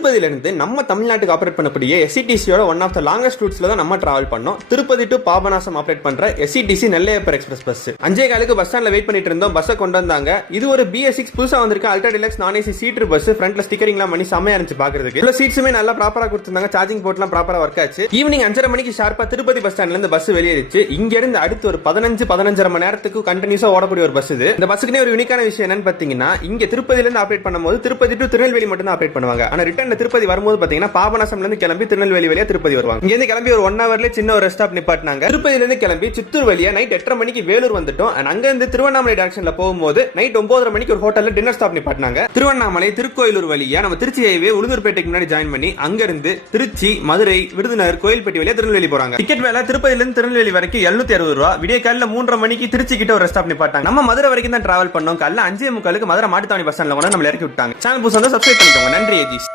திருப்பதியில இருந்து நம்ம தமிழ்நாட்டுக்கு ஆபரேட் பண்ணக்கூடிய எஸ்இடிசியோட ஒன் ஆஃப் த லாங்கஸ்ட் ரூட்ஸ்ல தான் நம்ம டிராவல் பண்ணோம். திருப்பதி டு பாபநாசம் ஆபரேட் பண்ற SETC Nellaiappar express bus 5:15 bus ஸ்டாண்ட்ல வெயிட் பண்ணிட்டு இருந்தோம். பஸ் கொண்டு வந்தாங்க. இது ஒரு BS6 புதுசா வந்திருக்க அல்ட்ரா டிலக்ஸ் நான் ஏசி சீட்டர் பஸ். ஃப்ரண்ட்ல ஸ்டிக்கரிங்லாம் பண்ணி செமையா இருந்துச்சு பாக்குறதுக்கு. இவ்வளவு சீட்ஸுமே நல்லா ப்ராப்பரா கொடுத்திருந்தாங்க. சார்ஜிங் போர்ட்லாம் ப்ராப்பரா ஒர்க் ஆச்சு. ஈவினிங் 5:30 மணிக்கு ஷார்ப்பா திருப்பதி பஸ் ஸ்டாண்ட்ல இருந்து பஸ் வெளியேறிச்சு. இங்க இருந்து அடுத்து ஒரு 15-15.5 மணி நேரத்துக்கு கண்டினியூஸா ஓடக்கூடிய ஒரு பஸ் இது. இந்த பஸ்ஸுக்குனே ஒரு யூனிக்கான விஷயம் என்னன்னு பாத்தீங்கன்னா, இங்க திருப்பதியில இருந்து ஆபரேட் பண்ணும்போது திருப்பதி டு திருநெல்வேலி மட்டும் தான் ஆபரேட் பண்ணுவாங்க. ஆனா ரிட்டர்ன்ல திருப்பதி வரும்போது பாத்தீங்கன்னா பாபநாசம்ல இருந்து கிளம்பி திருநெல்வேலி வழியா திருப்பதி வருவாங்க. இங்க இருந்து கிளம்பி ஒரு 1 ஹவர்ல சின்ன ஒரு ரெஸ்ட் ஸ்டாப் நிப்பாட்டினாங்க. திருப்பதியில இருந்து கிளம்பி சித்தூர் வழியா நைட் 8:30 மணிக்கு வேலூர் வந்துட்டோம். அங்க இருந்து திருவண்ணாமலை டைரக்ஷன்ல போகும்போது நைட் 9:30 மணிக்கு ஒரு ஹோட்டல்ல டின்னர் ஸ்டாப் நிப்பாட்டினாங்க. திருவண்ணாமலை திருக்கோயிலூர் வழியா நம்ம திருச்சி ஹைவே உளுந்தூர்பேட்டைக்கு முன்னாடி ஜாயின் பண்ணி அங்க இருந்து திருச்சி, மதுரை, விருதுநகர், கோயில்பட்டி வழியா திருநெல்வேலி போறாங்க. டிக்கெட் விலை திருப்பதியில இருந்து திருநெல்வேலி வரைக்கும் 760 ரூபாய். விடிய காலையில 3:30 மணிக்கு திருச்சி கிட்ட ஒரு ரெஸ்ட் ஸ்டாப் நிப்பாட்டாங்க. நம்ம மதுரை வரைக்கும் தான் டிராவல் பண்ணோம். காலையில 5:45 மதுரை மாட்டுத்தாவணி பஸ் ஸ்டாண்ட்ல கொண்டு நம்மள இறக்கி விட்டாங்க. சேனல் புதுசா சப்ஸ்கிரைப் பண்ணிக்கோங்க. நன்றி ஏஜிஸ்.